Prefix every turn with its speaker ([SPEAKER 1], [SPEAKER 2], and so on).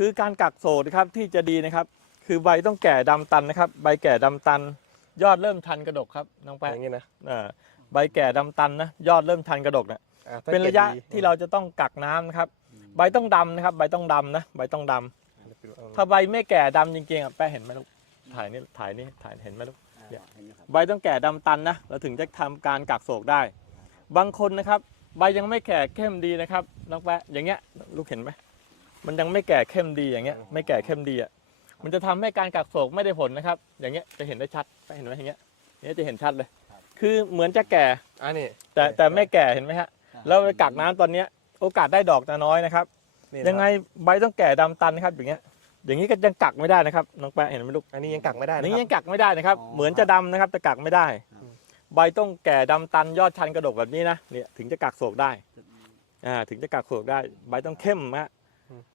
[SPEAKER 1] คือการกักโศกนะครับที่จะดีนะครับ คือใบต้องแก่ดำตันนะครับ ใบแก่ดำตัน ยอดเริ่มทันกระดกครับน้อง
[SPEAKER 2] อ
[SPEAKER 1] แป๊ะ
[SPEAKER 2] ย่างนี้นะ
[SPEAKER 1] อ่าใบแก่ดำตันนะยอดเริ่มทันกระดกเนี่ย
[SPEAKER 2] อ่ถ้า
[SPEAKER 1] เป็นระยะ
[SPEAKER 2] ก็บดี
[SPEAKER 1] ที่เราจะต้องกักน้ำนะครับ ใบต้องดำนะครับ ใบต้องดำนะใบต้องดำ
[SPEAKER 2] เออ
[SPEAKER 1] ถ้าใบไม่แก่ดำจริงๆอะแป้เห็นไหมลูกถ่ายนี่ถ่ายนี่ถ่ายเห็นไหมลูก
[SPEAKER 3] อ่าเห็นไหมครับ
[SPEAKER 1] ใบต้องแก่ดำตันนะเราถึงจะทำการกักโศกได้ บางคนนะครับ ใบยังไม่แก่เข้มดีนะครับน้องแปะอย่างเงี้ยลูกเห็นไหม มันยังไม่แก่เข้มดีอย่างเงี้ย ไม่แก่เข้มดีอะมันจะทำให้การกักโศกไม่ได้ผลนะครับ อย่างเงี้ยจะเห็นได้ชัดแปะเห็นไหมอย่างเงี้ยเนี้ยจะเห็นชัดเลย คือเหมือนจะแก่
[SPEAKER 2] อ่านี่
[SPEAKER 1] แต่แต่ไม่แก่เห็นไหมฮะแล้วไปกักน้ำตอนเนี้ยโอกาสได้ดอกจะน้อยนะครับ
[SPEAKER 2] นี่
[SPEAKER 1] ยังไงใบต้องแก่ดำตันนะครับอย่างเงี้ย อย่างนี้ก็ยังกักไม่ได้นะครับน้องแปะเห็นไหมลูก
[SPEAKER 2] อันนี้ยังกักไม่ได้
[SPEAKER 1] อัน
[SPEAKER 2] นะ
[SPEAKER 1] นี้
[SPEAKER 2] ค
[SPEAKER 1] ยั
[SPEAKER 2] รับ
[SPEAKER 1] งกักไม่ได้นะครับ เหมือนจะดำนะครับแต่กักไม่ได้ ใบต้องแก่ดำตันยอดชันกระดกแบบนี้นะเนี่ยถึงจะกักโศกได้อ่าถึงจะกักโศกได้ ใบต้องเข้มฮะ